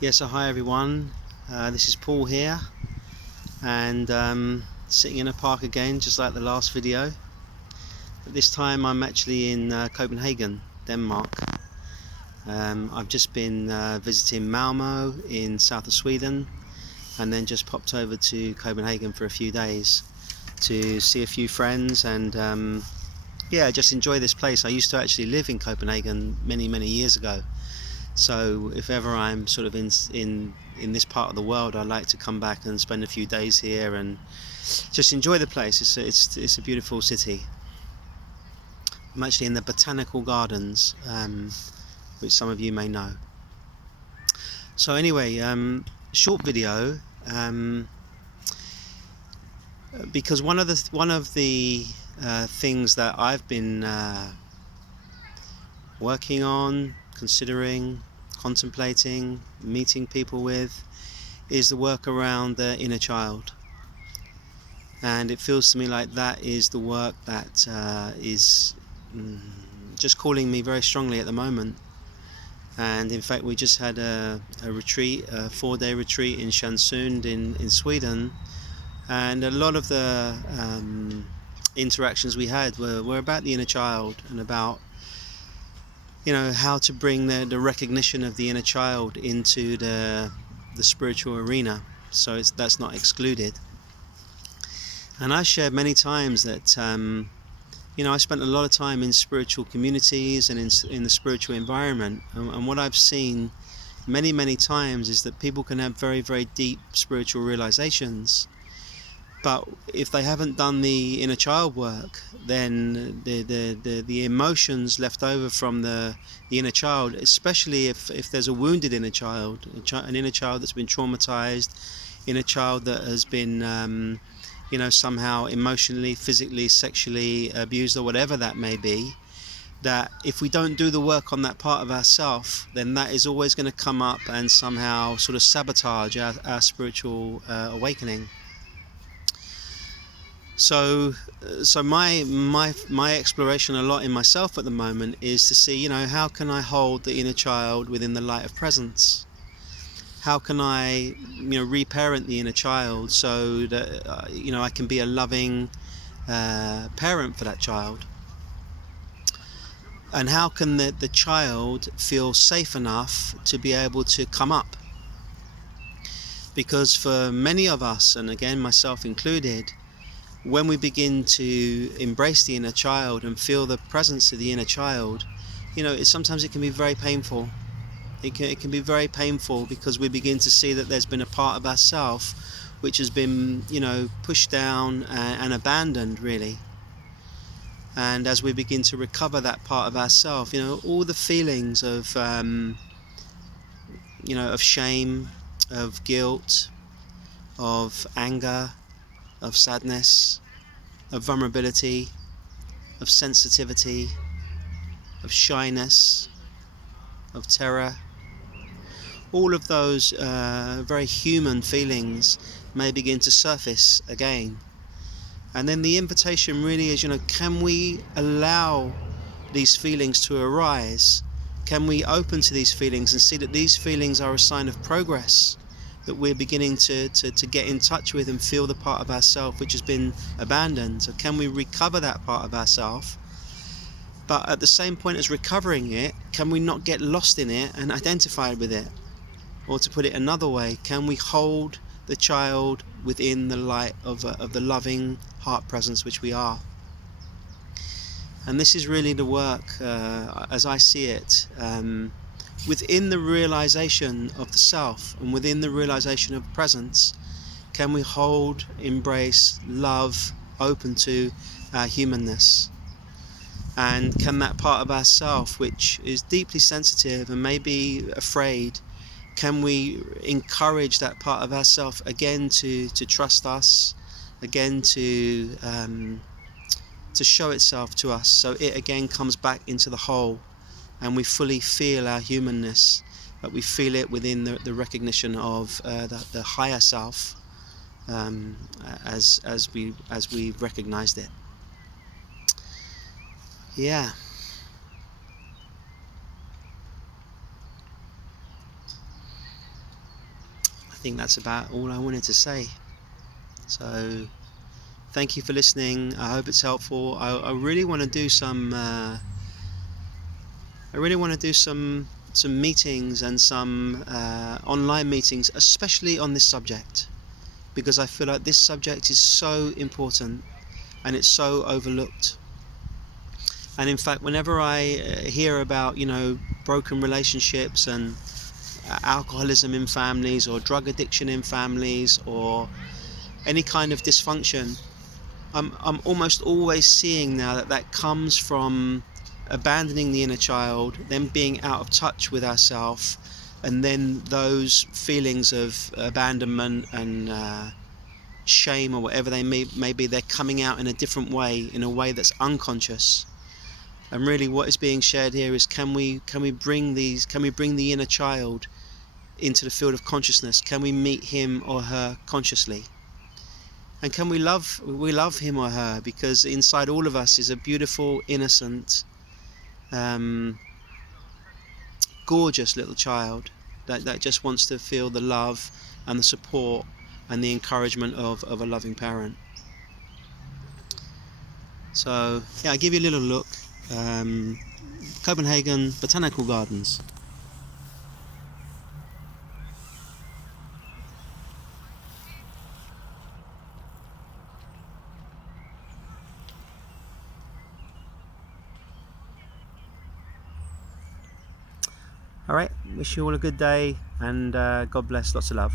Yes, so hi everyone. This is Paul here, and sitting in a park again, just like the last video. But this time I'm actually in Copenhagen, Denmark. I've just been visiting Malmo in south of Sweden, and then just popped over to Copenhagen for a few days to see a few friends and yeah, just enjoy this place. I used to actually live in Copenhagen many years ago. So if ever I'm sort of in this part of the world, I like to come back and spend a few days here and just enjoy the place. It's a beautiful city. I'm actually in the Botanical Gardens, which some of you may know. So anyway, short video, because one of the things that I've been working on, considering, contemplating, meeting people with, is the work around the inner child. And it feels to me like that is the work that is just calling me very strongly at the moment. And in fact, we just had a retreat, a 4-day retreat in Stjärnsund in Sweden, and a lot of the interactions we had were about the inner child and about, you know, how to bring the recognition of the inner child into the spiritual arena, so that's not excluded. And I shared many times that you know, I spent a lot of time in spiritual communities and in the spiritual environment, and what I've seen many times is that people can have very deep spiritual realizations, but if they haven't done the inner child work, then the emotions left over from the inner child, especially if there's a wounded inner child, an inner child that's been traumatized, inner child that has been you know, somehow emotionally, physically, sexually abused, or whatever that may be, that if we don't do the work on that part of ourself, then that is always going to come up and somehow sort of sabotage our spiritual awakening. So my exploration a lot in myself at the moment is to see, you know, how can I hold the inner child within the light of presence? How can I, you know, reparent the inner child so that you know, I can be a loving parent for that child? And how can the child feel safe enough to be able to come up? Because for many of us, and again myself included, when we begin to embrace the inner child and feel the presence of the inner child, you know, sometimes it can be very painful. It can be very painful because we begin to see that there's been a part of ourself which has been, you know, pushed down and abandoned, really. And as we begin to recover that part of ourself, you know, all the feelings of, you know, of shame, of guilt, of anger, of sadness, of vulnerability, of sensitivity, of shyness, of terror, all of those very human feelings may begin to surface again. And then the invitation really is, you know, can we allow these feelings to arise? Can we open to these feelings and see that these feelings are a sign of progress, that we're beginning to get in touch with and feel the part of ourself which has been abandoned? So can we recover that part of ourself? But at the same point as recovering it, can we not get lost in it and identify with it? Or to put it another way, can we hold the child within the light of the loving heart presence which we are? And this is really the work, as I see it, within the realization of the self and within the realization of presence. Can we hold, embrace, love, open to our humanness? And can that part of ourself which is deeply sensitive and maybe afraid, can we encourage that part of ourself again to trust us, again to show itself to us, so it again comes back into the whole and we fully feel our humanness, but we feel it within the recognition of the higher self, as we recognized it. Yeah. think that's about all I wanted to say. So thank you for listening. I hope it's helpful. I really want to do some some meetings and some online meetings, especially on this subject, because I feel like this subject is so important and it's so overlooked. And in fact, whenever I hear about, broken relationships and alcoholism in families, or drug addiction in families, or any kind of dysfunction, I'm almost always seeing now that comes from abandoning the inner child, then being out of touch with ourselves, and then those feelings of abandonment and shame, or whatever they may be, they're coming out in a different way, in a way that's unconscious. And really, what is being shared here is, can we bring the inner child into the field of consciousness? Can we meet him or her consciously? And can we love him or her? Because inside all of us is a beautiful, innocent, gorgeous little child that just wants to feel the love and the support and the encouragement of a loving parent. So yeah, I'll give you a little look. Copenhagen Botanical Gardens. Alright, wish you all a good day, and God bless, lots of love.